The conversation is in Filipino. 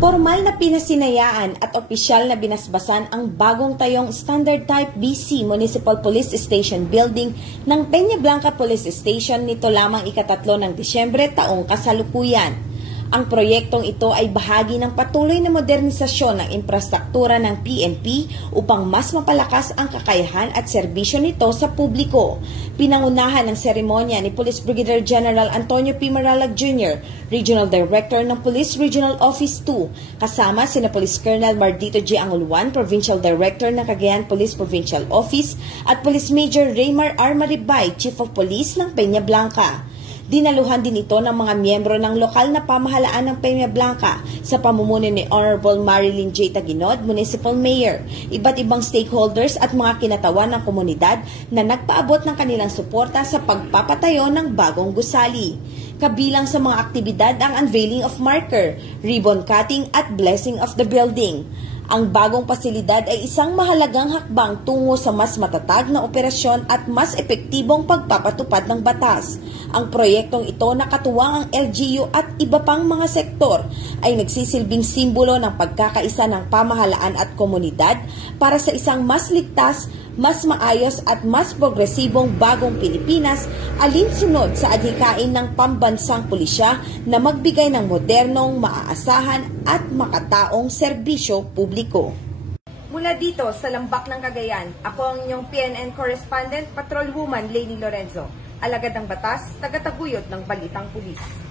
Formal na pinasinayaan at opisyal na binasbasan ang bagong tayong Standard Type BC Municipal Police Station Building ng Peña Blanca Police Station nito lamang ika-3 ng Disyembre taong kasalukuyan. Ang proyektong ito ay bahagi ng patuloy na modernisasyon ng infrastruktura ng PNP upang mas mapalakas ang kakayahan at serbisyo nito sa publiko. Pinangunahan ng seremonya ni Police Brigadier General Antonio P. Maralag Jr., Regional Director ng Police Regional Office 2, kasama sina Police Colonel Mardito J. Anguluan, Provincial Director ng Cagayan Police Provincial Office, at Police Major Raymar R. Maribay, Chief of Police ng Peña Blanca. Dinaluhan din ito ng mga miyembro ng lokal na pamahalaan ng Peña Blanca sa pamumuno ni Honorable Marilyn J. Taguinod, Municipal Mayor, iba't ibang stakeholders at mga kinatawan ng komunidad na nagpaabot ng kanilang suporta sa pagpapatayo ng bagong gusali. Kabilang sa mga aktibidad ang unveiling of marker, ribbon cutting at blessing of the building. Ang bagong pasilidad ay isang mahalagang hakbang tungo sa mas matatag na operasyon at mas epektibong pagpapatupad ng batas. Ang proyektong ito na katuwang ang LGU at iba pang mga sektor ay nagsisilbing simbolo ng pagkakaisa ng pamahalaan at komunidad para sa isang mas ligtas, mas maayos at mas progresibong bagong Pilipinas alinsunod sa adhikain ng pambansang pulisya na magbigay ng modernong, maaasahan at makataong serbisyo publiko. Mula dito sa Lambak ng Cagayan, ako ang inyong PNN Correspondent, Patrolwoman Lainey Lorenzo, alagad ng batas, tagataguyod ng Balitang Pulis.